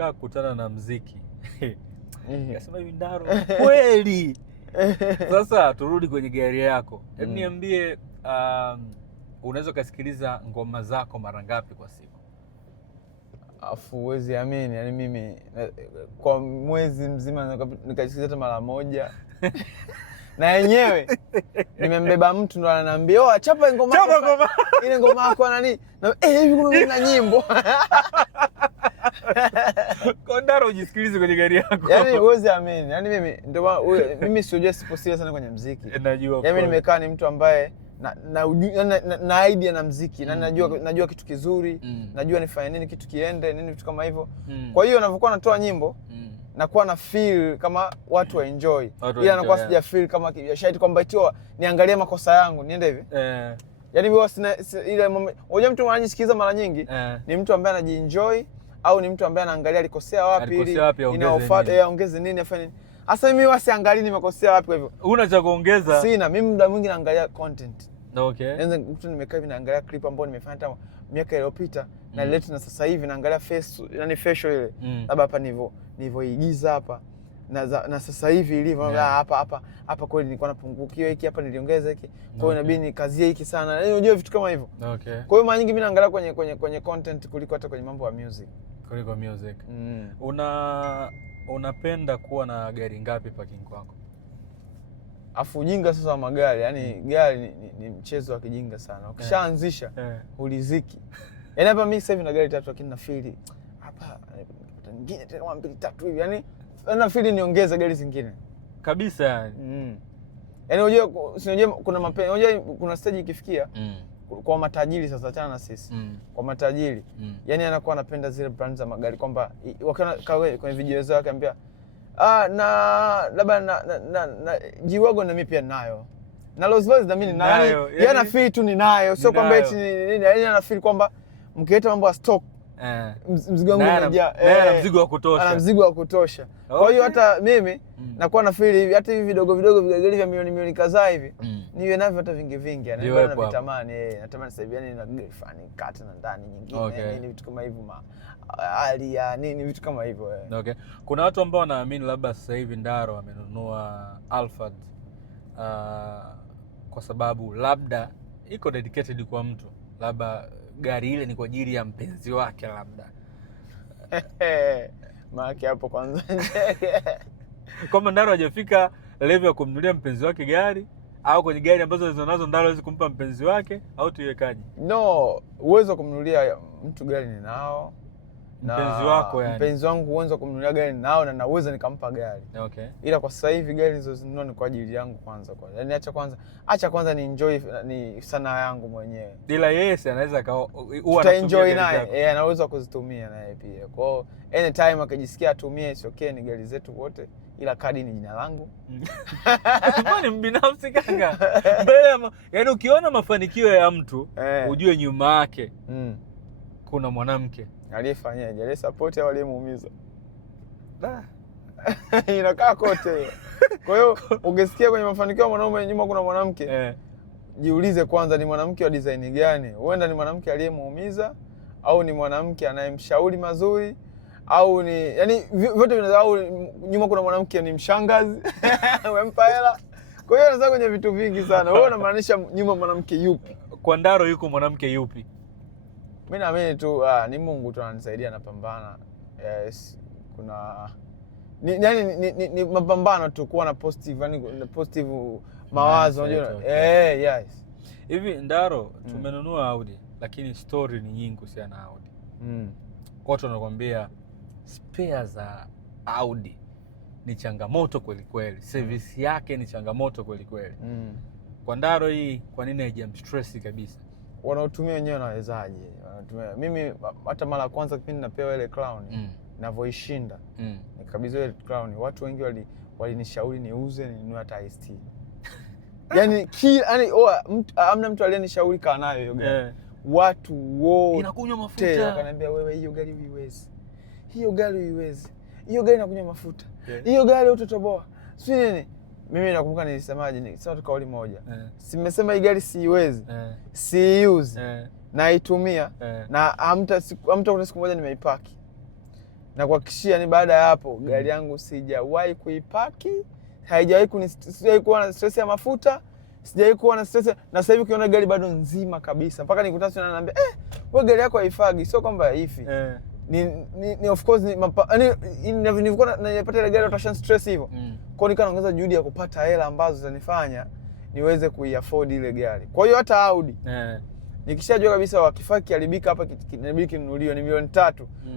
nilishangaa kukutana na muziki. Nikasema hivi Ndaro kweli. Sasa turudi kwenye gari yako. Hebu niambie, unaweza kusikiliza ngoma zako mara ngapi kwa siku? Afu huwezi amini, yani mimi kwa mwezi mzima nikasikiliza hata mara moja. Na yenyewe nimembeba mtu ndo ananiambia, "Oh, chapa ngoma yako." Ile ngoma yako nani? Na hivi kuna nyimbo. Kwa Ndaro ujisikilize kwenye gari yako. Yaani huwezi amini. Yaani mimi sijui siposia sana kwenye muziki. Najua. Yaani nimekaa ni mtu ambaye na idea na muziki na najua kitu kizuri, najua nifanye nini kitu kiende, nini vitu kama hivyo. Kwa hiyo ninapokuwa natoa nyimbo nakuwa na feel kama watu wa enjoy. Ila nakuwa sija feel kama kibiashara kwamba eti niangalie makosa yangu niende hivi. Yaani mimi sina ile unajua mtu anajisikiza mara nyingi ni mtu ambaye anajienjoy au ni mtu ambaye anaangalia alikosea wapi ili inaofuata aongeze nini afanye nini. Sasa mimi wasiangalie nimekosea wapi kwa hivyo. Una cha kuongeza? Sina, mimi muda mwingi naangalia content. Okay. Yaani mtu nimekaa hivi naangalia clip ambayo nimefanya hata miaka iliyopita na late na sasa hivi naangalia face, yani facial ile. Labda hapa nilivyoigiza hapa na sasa hivi ilivyo hapa kweli nilikuwa napungukiwa hiki hapa niliongeza hiki. Kwa hiyo inabidi nikazie hiki sana. Yaani unajua vitu kama hivyo. Okay. Kwa hiyo mara nyingi mimi naangalia kwenye content kuliko hata kwenye mambo ya music. Kuliko music. Unapenda kuwa na gari ngapi parking kwako? Afu ujinga sasa wa magari, yani gari ni mchezo wa kijinga sana. Ukishaanzisha uliziki. Yaani hapa mimi sasa hivi na gari 3 lakini na feel hapa nyingine tena 2 3 hivi. Yaani na feel niongeze gari zingine. Kabisa yani. Yaani unajua kuna mapenzi, unajua kuna stage ikifikia kwa matajiri sasa achana na sisi. Kwa matajiri. Yaani anakuwa anapenda zile brand za magari kwamba wakiona kwenye video zao akaambia na labda na G-Wagon na mimi pia ninayo. Na Rolls Royce na mimi ninayo. Yeye ana feel tu ninayo. Sio kwamba eti nini, yaani ana feel kwamba mkileta mambo ya stock mzigo wangu unajaa. Ana mzigo wa kutosha. Ana mzigo wa kutosha. Kwa hiyo hata mimi nakuwa na feel hivi, hata hivi vidogo vigari vya milioni kadhaa hivi. Niwe navyo hata vingi yani na vitamani natamani sasa hivi yani na gari fani kata na ndani nyingine nini vitu kama hivyo hali ya nini vitu kama hivyo. Okay. Kuna watu ambao wanaamini labda sasa hivi Ndaro amenunua Alphard kwa sababu labda iko dedicated kwa mtu, labda gari ile ni kwa ajili ya mpenzi wake labda. Maana hapo kwanza kama Ndaro hajafika level ya kumnunulia mpenzi wake gari au kwenye gari ambazo alizonazo Ndaro hawezi kumpa mpenzi wake au tuiwekaje? No, uwezo kumnunulia mtu gari ninao. Mpenzi wako yani. Mpenzi wangu uwezo kumnunulia gari ninao na naweza nikampa gari. Okay. Ila kwa sasa hivi gari nilizozinunua ni kwa ajili yangu kwanza. Yaani acha kwanza ni enjoy ni sana yangu mwenyewe. Ila yeye anaweza huwa enjoy naye. Anaweza kuzitumia naye pia. Kwa hiyo anytime akijisikia atumie is okay, ni gari zetu wote. Ila kadi ni jina langu. Mbona mbinafsi kaka? Mbele yaani ukiona mafanikio ya mtu ujue nyuma yake kuna mwanamke aliyefanyaje, aliye support au aliyemuumiza. Inakaa kote. Kwa hiyo ukisikia kwenye mafanikio ya mwanaume nyuma kuna mwanamke, jiulize kwanza ni mwanamke wa design gani? Huenda ni mwanamke aliyemuumiza au ni mwanamke anayemshauri mazuri au ni yani vyote vinaweza, au nyuma kuna mwanamke ni mshangazi umempa hela. Kwa hiyo unaweza kwenye vitu vingi sana. Wewe unamaanisha nyuma mwanamke yupi? Kwa Ndaro yuko mwanamke yupi? Mimi naamini tu ni Mungu tu ananisaidia napambana. Yes, kuna ni mapambano tu kuwa na positive, yani positive mawazo unajua. Yes. Hivi Ndaro tumenunua Audi lakini story ni nyingi sana Audi. Watu wanakuambia spare za Audi ni changamoto kweli kweli. Service yake ni changamoto kweli kweli. Kwa Ndaro hii kwa nini haijamstress kabisa? Wanaotumia wenyewe wanawezaje? Wanatumia mimi hata mara ya kwanza kipindi napewa ile crown ninavyoishinda nikabidhiwa ile crown, watu wengi walinishauri niuze ninunue hata ST. Yaani amna mtu aliyenishauri kaa nayo hiyo gari. Watu wote inakunywa mafuta. Wakaniambia wewe hiyo gari huiwezi. Hiyo gari huiwezi. Hiyo gari inakunywa mafuta. Hiyo gari utotoboa. Si nini? Mimi nakumbuka nilisemaje, nilisema tu kauli moja. Simesema hii gari siiwezi. Siiuzi. Naitumia na hamta kuna siku moja nimeipaki. Na kuhakikishia ni baada ya hapo gari yangu sijawahi kuipaki, sijawahi kuwa na stress ya mafuta, sijawahi kuwa na stress. Na sasa hivi ukiona gari bado nzima kabisa, mpaka nikutana na ananiambia wewe gari yako haifagi. Sio kwamba haifi, ni of course nilikuwa napata ile gari rotation stress hivyo. Kwa hiyo nikaongeza juhudi ya kupata hela ambazo zitanifanya niweze kuiafford ile gari. Kwa hiyo hata Audi nikishajua kabisa kifaa kiharibika hapa inabidi kinunuliwe ni milioni 3.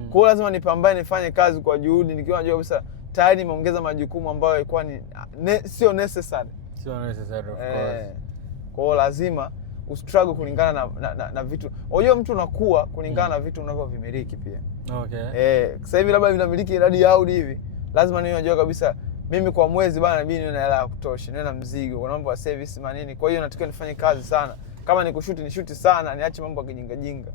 Kwa hiyo lazima nipambane, nifanye kazi kwa juhudi nikiwa najua kabisa tayari nimeongeza majukumu ambayo yalikuwa sio necessary. Sio necessary of course. Kwa hiyo lazima ustruggle kulingana na vitu. Unajua mtu unakuwa kulingana na vitu unavyovimiliki pia. Okay. Sasa hivi labda ninamiliki idadi ya Audi hivi. Lazima niwe najua kabisa mimi kwa mwezi bana inabidi niwe na hela ya kutosha, niwe na mzigo, kuna mambo ya service manini. Kwa hiyo nataka nifanye kazi sana. Kama ni kushuti nishuti sana, niache mambo ya kijinga jinga.